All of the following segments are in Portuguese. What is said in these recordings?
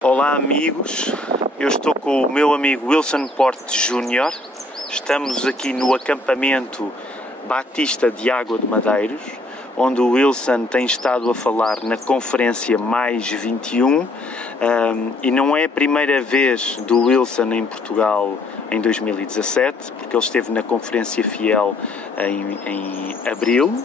Olá amigos, eu estou com o meu amigo Wilson Porte Júnior. Estamos aqui no acampamento Batista de Água de Madeiros, onde o Wilson tem estado a falar na conferência Mais 21, e não é a primeira vez do Wilson em Portugal em 2017, porque ele esteve na Conferência Fiel em abril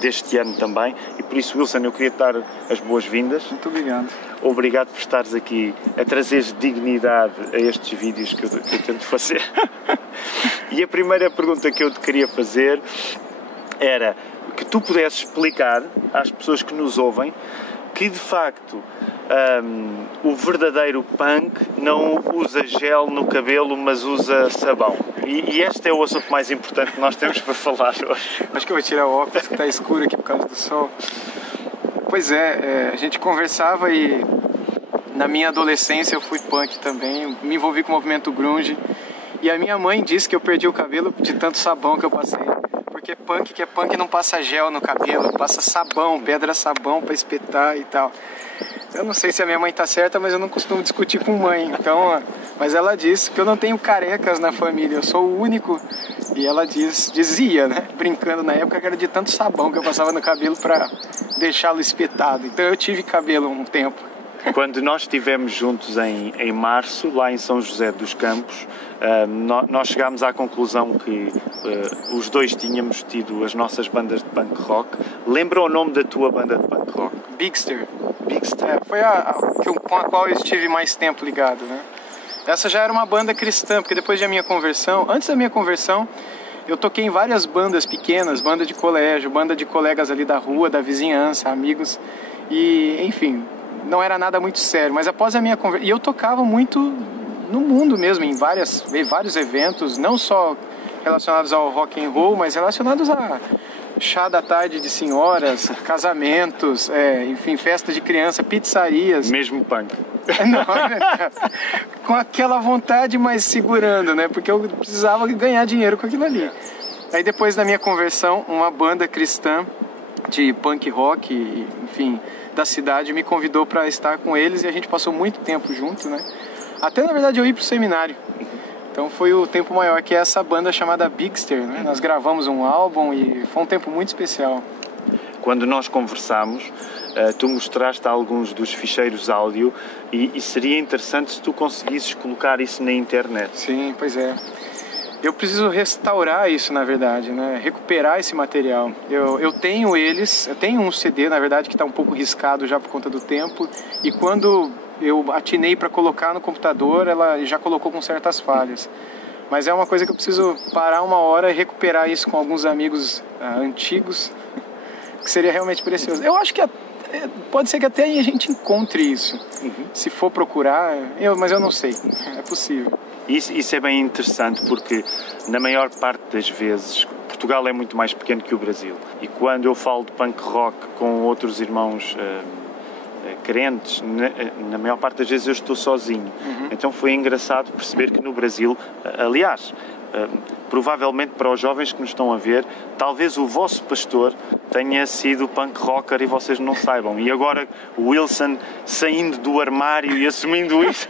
deste ano também, e por isso, Wilson, eu queria te dar as boas-vindas. Muito obrigado. Obrigado por estares aqui a trazer dignidade a estes vídeos que eu tento fazer. E a primeira pergunta que eu te queria fazer era que tu pudesses explicar às pessoas que nos ouvem que, de facto, o verdadeiro punk não usa gel no cabelo, mas usa sabão. E este é o assunto mais importante que nós temos para falar hoje. Acho que eu vou tirar o óculos, que está escuro aqui por causa do sol. Pois é, a gente conversava e na minha adolescência eu fui punk também, me envolvi com o movimento grunge. E a minha mãe disse que eu perdi o cabelo de tanto sabão que eu passei. Porque que é punk não passa gel no cabelo, passa sabão, pedra sabão para espetar e tal. Eu não sei se a minha mãe tá certa, mas eu não costumo discutir com mãe. Então, mas ela disse que eu não tenho carecas na família, eu sou o único. E ela dizia, né, brincando na época, que era de tanto sabão que eu passava no cabelo para deixá-lo espetado. Então eu tive cabelo um tempo. Quando nós estivemos juntos em março, lá em São José dos Campos, nós chegámos à conclusão que os dois tínhamos tido as nossas bandas de punk rock. Lembra o nome da tua banda de punk rock? Bigster. Bigster. Foi com a qual eu estive mais tempo ligado, né? Essa já era uma banda cristã, porque depois da minha conversão, antes da minha conversão, eu toquei em várias bandas pequenas, banda de colégio, banda de colegas ali da rua, da vizinhança, amigos, e enfim, não era nada muito sério. Mas após a minha conversão, e eu tocava muito no mundo mesmo, em vários eventos, não só relacionados ao rock and roll, mas relacionados a chá da tarde de senhoras, casamentos, enfim, festa de criança, pizzarias. Mesmo punk. Não, com aquela vontade, mas segurando, né? Porque eu precisava ganhar dinheiro com aquilo ali. Aí depois da minha conversão, uma banda cristã de punk rock, enfim, da cidade me convidou para estar com eles e a gente passou muito tempo junto, né? Até na verdade eu ir pro seminário. Então foi o tempo maior, que é essa banda chamada Bigster, né? Nós gravamos um álbum e foi um tempo muito especial. Quando nós conversámos, tu mostraste alguns dos ficheiros áudio e seria interessante se tu conseguisses colocar isso na internet. Sim, pois é. Eu preciso restaurar isso, na verdade, né? Recuperar esse material. Eu tenho eu tenho um CD, na verdade, que está um pouco riscado já por conta do tempo, e quando eu atinei para colocar no computador, ela já colocou com certas falhas. Mas é uma coisa que eu preciso parar uma hora e recuperar isso com alguns amigos antigos, que seria realmente precioso. Eu acho que pode ser que até aí a gente encontre isso, se for procurar, mas eu não sei, é possível. Isso é bem interessante porque, na maior parte das vezes, Portugal é muito mais pequeno que o Brasil. E quando eu falo de punk rock com outros irmãos crentes, na maior parte das vezes eu estou sozinho. Então foi engraçado perceber que no Brasil, aliás, provavelmente para os jovens que nos estão a ver, talvez o vosso pastor tenha sido punk rocker e vocês não saibam. E agora o Wilson saindo do armário e assumindo isso.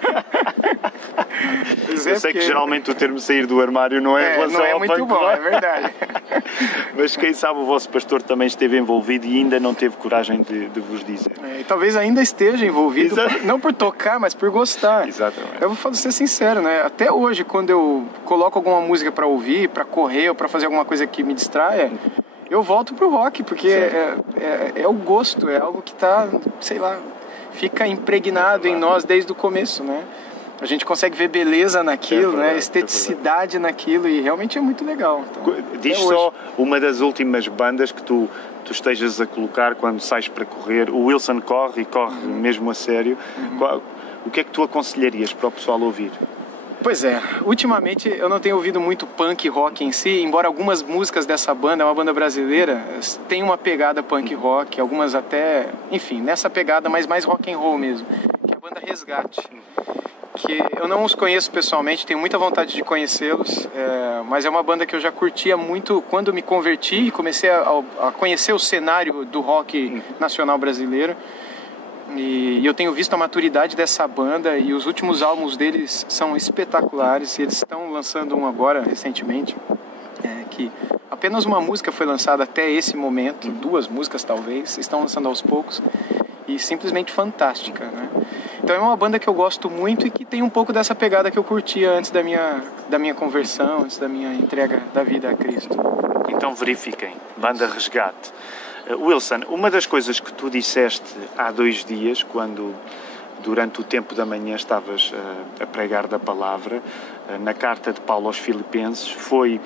Eu sei que geralmente o termo sair do armário não é em relação ao punk rock. Não é muito bom, é verdade. Mas quem sabe o vosso pastor também esteve envolvido e ainda não teve coragem de vos dizer. E talvez ainda esteja envolvido, não por tocar, mas por gostar. Exatamente. Eu vou ser sincero, né? Até hoje, quando eu coloco alguma música para ouvir, para correr ou para fazer alguma coisa que me distraia, eu volto pro rock, porque é o gosto, é algo que tá, sei lá, fica impregnado em nós desde o começo, né? A gente consegue ver beleza naquilo, né? Esteticidade naquilo, e realmente é muito legal. Então, diz só uma das últimas bandas que tu estejas a colocar quando sais para correr. O Wilson corre mesmo a sério. O que é que tu aconselharias para o pessoal ouvir? Pois é, ultimamente eu não tenho ouvido muito punk rock em si, embora algumas músicas dessa banda, é uma banda brasileira, tem uma pegada punk rock, algumas até, enfim, nessa pegada, mas mais rock and roll mesmo, que é a banda Resgate. Que eu não os conheço pessoalmente, tenho muita vontade de conhecê-los, mas é uma banda que eu já curtia muito quando me converti e comecei a conhecer o cenário do rock nacional brasileiro. E eu tenho visto a maturidade dessa banda, e os últimos álbuns deles são espetaculares. Eles estão lançando um agora, recentemente, que apenas uma música foi lançada até esse momento, 2 músicas talvez, estão lançando aos poucos, e simplesmente fantástica, né? Então é uma banda que eu gosto muito e que tem um pouco dessa pegada que eu curtia antes da minha conversão, antes da minha entrega da vida a Cristo. Então verifiquem, Banda Resgate. Wilson, uma das coisas que tu disseste há 2 dias, quando durante o tempo da manhã estavas a pregar da palavra, na carta de Paulo aos Filipenses, foi,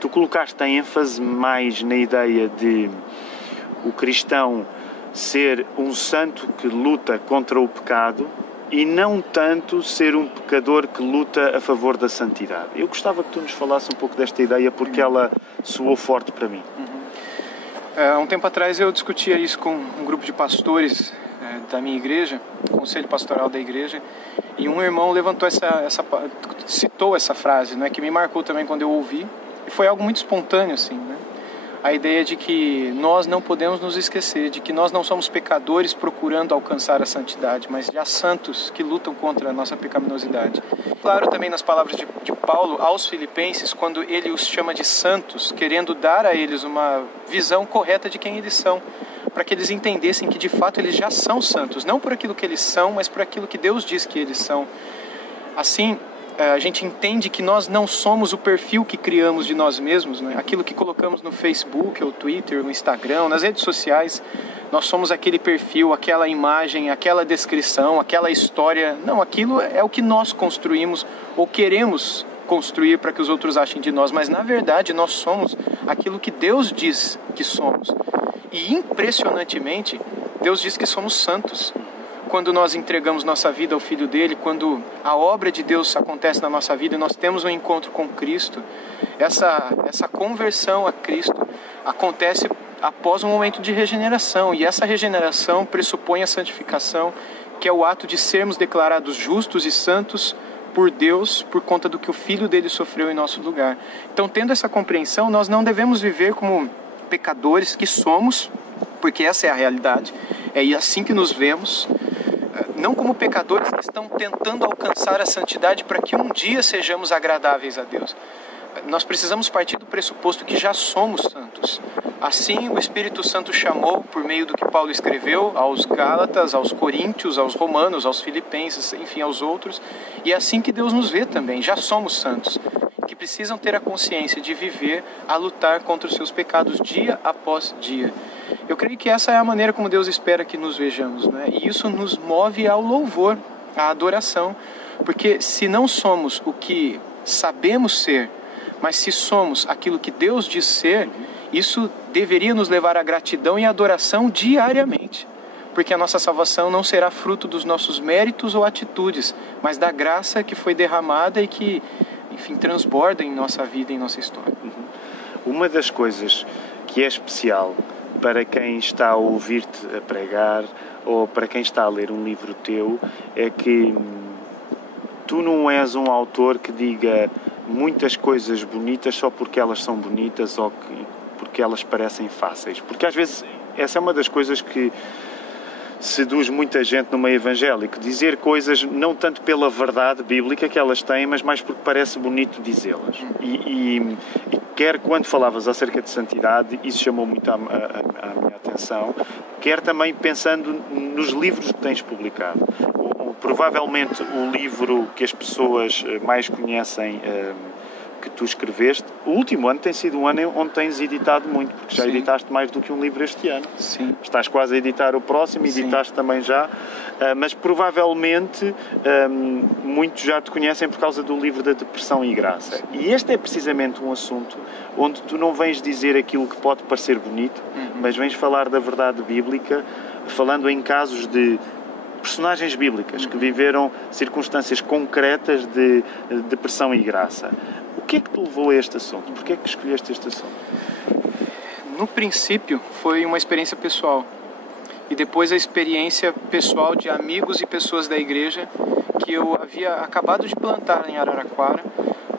tu colocaste a ênfase mais na ideia de o cristão ser um santo que luta contra o pecado e não tanto ser um pecador que luta a favor da santidade. Eu gostava que tu nos falasses um pouco desta ideia, porque ela soou forte para mim. Há um tempo atrás eu discutia isso com um grupo de pastores da minha igreja, conselho pastoral da igreja, e um irmão levantou citou essa frase, né, que me marcou também quando eu ouvi, e foi algo muito espontâneo, assim, né? A ideia de que nós não podemos nos esquecer, de que nós não somos pecadores procurando alcançar a santidade, mas já santos que lutam contra a nossa pecaminosidade. Claro, também nas palavras de Paulo aos Filipenses, quando ele os chama de santos, querendo dar a eles uma visão correta de quem eles são, para que eles entendessem que de fato eles já são santos, não por aquilo que eles são, mas por aquilo que Deus diz que eles são. Assim, a gente entende que nós não somos o perfil que criamos de nós mesmos, né? Aquilo que colocamos no Facebook, ou Twitter, no Instagram, nas redes sociais. Nós somos aquele perfil, aquela imagem, aquela descrição, aquela história. Não, aquilo é o que nós construímos ou queremos construir para que os outros achem de nós. Mas na verdade nós somos aquilo que Deus diz que somos. E impressionantemente, Deus diz que somos santos. Quando nós entregamos nossa vida ao Filho dele, quando a obra de Deus acontece na nossa vida e nós temos um encontro com Cristo, essa conversão a Cristo acontece após um momento de regeneração. E essa regeneração pressupõe a santificação, que é o ato de sermos declarados justos e santos por Deus, por conta do que o Filho dele sofreu em nosso lugar. Então, tendo essa compreensão, nós não devemos viver como pecadores que somos, porque essa é a realidade, é assim que nos vemos, não como pecadores que estão tentando alcançar a santidade para que um dia sejamos agradáveis a Deus. Nós precisamos partir do pressuposto que já somos santos. Assim o Espírito Santo chamou, por meio do que Paulo escreveu, aos Gálatas, aos Coríntios, aos Romanos, aos Filipenses, enfim, aos outros. E é assim que Deus nos vê também, já somos santos, que precisam ter a consciência de viver a lutar contra os seus pecados dia após dia. Eu creio que essa é a maneira como Deus espera que nos vejamos, né? E isso nos move ao louvor, à adoração, porque se não somos o que sabemos ser, mas se somos aquilo que Deus diz ser, isso deveria nos levar à gratidão e à adoração diariamente, porque a nossa salvação não será fruto dos nossos méritos ou atitudes, mas da graça que foi derramada e que, enfim, transborda em nossa vida e em nossa história. Uma das coisas que é especial para quem está a ouvir-te a pregar ou para quem está a ler um livro teu é que tu não és um autor que diga muitas coisas bonitas só porque elas são bonitas ou porque elas parecem fáceis. Porque às vezes essa é uma das coisas que seduz muita gente no meio evangélico. Dizer coisas não tanto pela verdade bíblica que elas têm, mas mais porque parece bonito dizê-las. E quer quando falavas acerca de santidade, isso chamou muito a minha atenção, quer também pensando nos livros que tens publicado. Provavelmente o livro que as pessoas mais conhecem que tu escreveste, o último ano tem sido um ano onde tens editado muito, porque já editaste mais do que um livro este ano. Sim. Estás quase a editar o próximo, editaste também já, mas provavelmente muitos já te conhecem por causa do livro da Depressão e Graça. E este é precisamente um assunto onde tu não vens dizer aquilo que pode parecer bonito, mas vens falar da verdade bíblica, falando em casos de personagens bíblicas que viveram circunstâncias concretas de depressão e graça. O que é que te levou a este assunto? Porquê é que escolheste este assunto? No princípio, foi uma experiência pessoal. E depois a experiência pessoal de amigos e pessoas da igreja que eu havia acabado de plantar em Araraquara.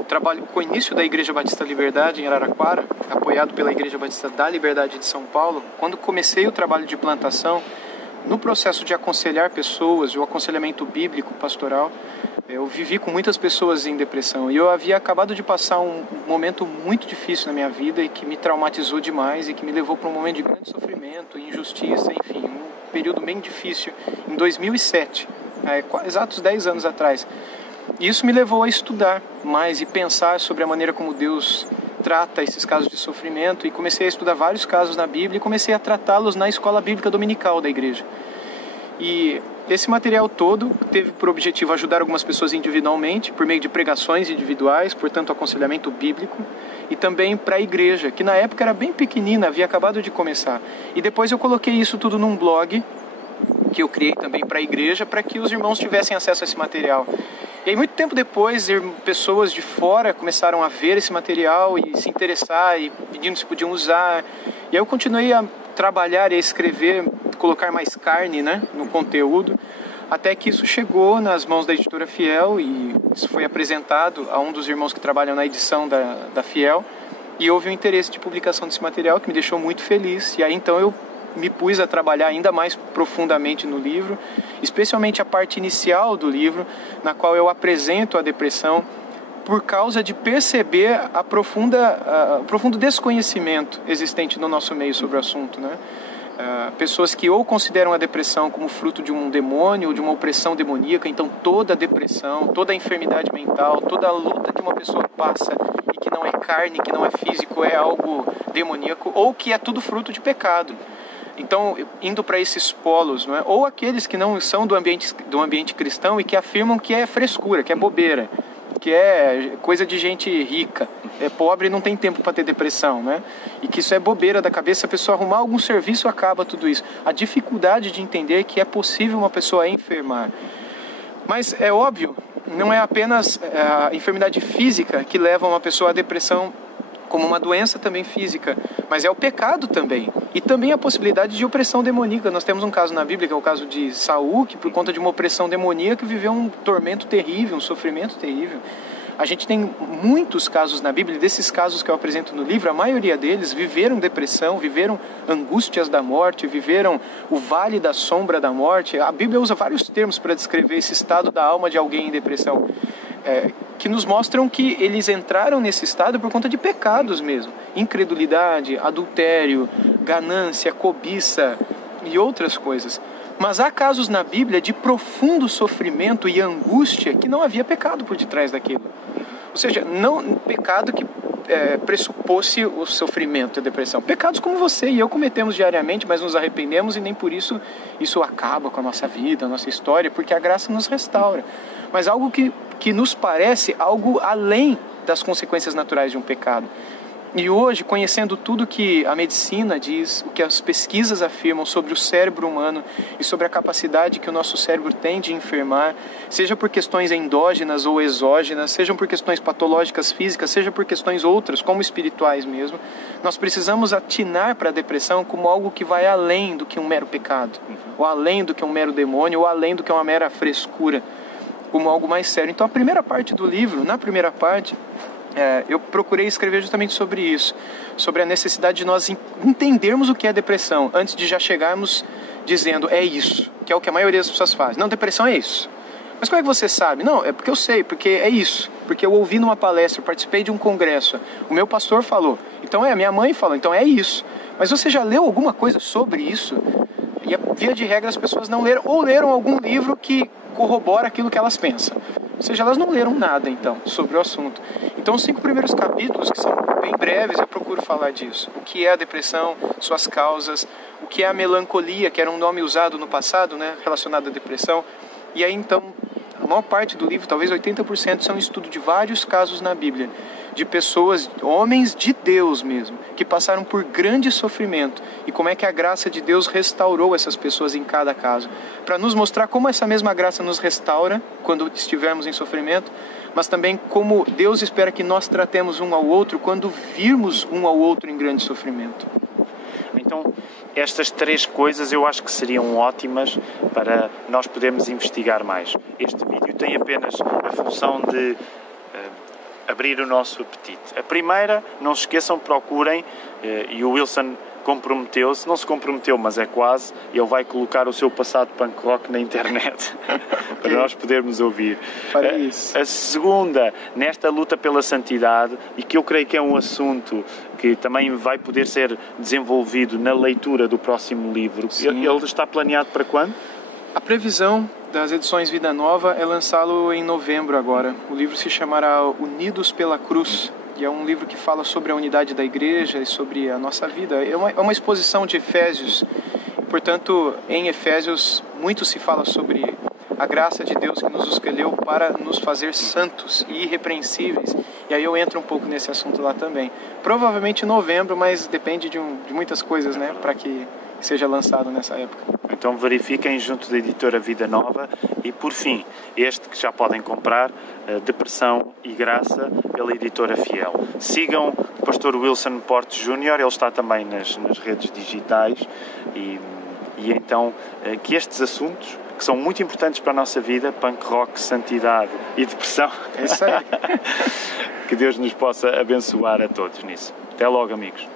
Trabalho com o início da Igreja Batista Liberdade em Araraquara, apoiado pela Igreja Batista da Liberdade de São Paulo. Quando comecei o trabalho de plantação, no processo de aconselhar pessoas, o aconselhamento bíblico, pastoral, eu vivi com muitas pessoas em depressão e eu havia acabado de passar um momento muito difícil na minha vida e que me traumatizou demais e que me levou para um momento de grande sofrimento, injustiça, enfim, um período bem difícil, em 2007, exatos 10 anos atrás. E isso me levou a estudar mais e pensar sobre a maneira como Deus trata esses casos de sofrimento, e comecei a estudar vários casos na Bíblia e comecei a tratá-los na escola bíblica dominical da igreja. E esse material todo teve por objetivo ajudar algumas pessoas individualmente, por meio de pregações individuais, portanto aconselhamento bíblico, e também para a igreja, que na época era bem pequenina, havia acabado de começar. E depois eu coloquei isso tudo num blog, que eu criei também para a igreja, para que os irmãos tivessem acesso a esse material. E aí, muito tempo depois, pessoas de fora começaram a ver esse material e se interessar e pedindo se podiam usar. E aí eu continuei a trabalhar e a escrever, colocar mais carne, né, no conteúdo, até que isso chegou nas mãos da editora Fiel e isso foi apresentado a um dos irmãos que trabalham na edição da Fiel, e houve um interesse de publicação desse material que me deixou muito feliz. E aí então eu me pus a trabalhar ainda mais profundamente no livro, especialmente a parte inicial do livro, na qual eu apresento a depressão por causa de perceber o profundo desconhecimento existente no nosso meio sobre o assunto, né? Pessoas que ou consideram a depressão como fruto de um demônio ou de uma opressão demoníaca, então toda a depressão, toda a enfermidade mental, toda a luta que uma pessoa passa e que não é carne, que não é físico, é algo demoníaco, ou que é tudo fruto de pecado. Então, indo para esses polos, não é? Ou aqueles que não são do ambiente cristão e que afirmam que é frescura, que é bobeira, que é coisa de gente rica, é pobre e não tem tempo para ter depressão, né? E que isso é bobeira da cabeça, a pessoa arrumar algum serviço acaba tudo isso. A dificuldade de entender que é possível uma pessoa enfermar. Mas é óbvio, não é apenas a enfermidade física que leva uma pessoa à depressão como uma doença também física, mas é o pecado também. E também a possibilidade de opressão demoníaca. Nós temos um caso na Bíblia, que é o caso de Saul, que por conta de uma opressão demoníaca viveu um tormento terrível, um sofrimento terrível. A gente tem muitos casos na Bíblia, desses casos que eu apresento no livro, a maioria deles viveram depressão, viveram angústias da morte, viveram o vale da sombra da morte. A Bíblia usa vários termos para descrever esse estado da alma de alguém em depressão, que nos mostram que eles entraram nesse estado por conta de pecados mesmo. Incredulidade, adultério, ganância, cobiça e outras coisas. Mas há casos na Bíblia de profundo sofrimento e angústia que não havia pecado por detrás daquilo. Ou seja, não pecado que pressupôsse o sofrimento e a depressão. Pecados como você e eu cometemos diariamente, mas nos arrependemos e nem por isso acaba com a nossa vida, a nossa história, porque a graça nos restaura. Mas algo que nos parece algo além das consequências naturais de um pecado. E hoje, conhecendo tudo que a medicina diz, o que as pesquisas afirmam sobre o cérebro humano e sobre a capacidade que o nosso cérebro tem de enfermar, seja por questões endógenas ou exógenas, sejam por questões patológicas físicas, seja por questões outras, como espirituais mesmo, nós precisamos atinar para a depressão como algo que vai além do que um mero pecado, ou além do que um mero demônio, ou além do que uma mera frescura, como algo mais sério. Então, a primeira parte do livro, na primeira parte, eu procurei escrever justamente sobre isso, sobre a necessidade de nós entendermos o que é depressão, antes de já chegarmos dizendo, é isso, que é o que a maioria das pessoas faz. Não, depressão é isso. Mas como é que você sabe? Não, é porque eu sei, porque é isso, porque eu ouvi numa palestra, participei de um congresso, o meu pastor falou, então minha mãe falou, então é isso. Mas você já leu alguma coisa sobre isso? E via de regra as pessoas não leram, ou leram algum livro que corrobora aquilo que elas pensam. Ou seja, elas não leram nada, então, sobre o assunto. Então, os 5 primeiros capítulos, que são bem breves, eu procuro falar disso. O que é a depressão, suas causas, o que é a melancolia, que era um nome usado no passado, né, relacionado à depressão. E aí, então, a maior parte do livro, talvez 80%, são estudo de vários casos na Bíblia, de pessoas, homens de Deus mesmo, que passaram por grande sofrimento, e como é que a graça de Deus restaurou essas pessoas em cada caso, para nos mostrar como essa mesma graça nos restaura quando estivermos em sofrimento, mas também como Deus espera que nós tratemos um ao outro quando virmos um ao outro em grande sofrimento. Então, estas 3 coisas eu acho que seriam ótimas para nós podermos investigar mais. Este vídeo tem apenas a função de abrir o nosso apetite. A primeira, não se esqueçam, procurem, e o Wilson comprometeu-se, não se comprometeu, mas é quase, ele vai colocar o seu passado punk rock na internet para nós podermos ouvir. A segunda, nesta luta pela santidade, e que eu creio que é um assunto que também vai poder ser desenvolvido na leitura do próximo livro. Sim. Ele está planeado para quando? A previsão das edições Vida Nova é lançá-lo em novembro agora. O livro se chamará Unidos pela Cruz, e é um livro que fala sobre a unidade da igreja e sobre a nossa vida. É uma exposição de Efésios. Portanto, em Efésios, muito se fala sobre a graça de Deus que nos escolheu para nos fazer santos e irrepreensíveis. E aí eu entro um pouco nesse assunto lá também. Provavelmente em novembro, mas depende de muitas coisas, né, para que seja lançado nessa época. Então verifiquem junto da editora Vida Nova. E por fim, este que já podem comprar, Depressão e Graça, pela editora Fiel. Sigam o pastor Wilson Portes Júnior, ele está também nas redes digitais, e então que estes assuntos, que são muito importantes para a nossa vida, punk rock, santidade e depressão, é isso aí. que Deus nos possa abençoar a todos nisso. Até logo, amigos.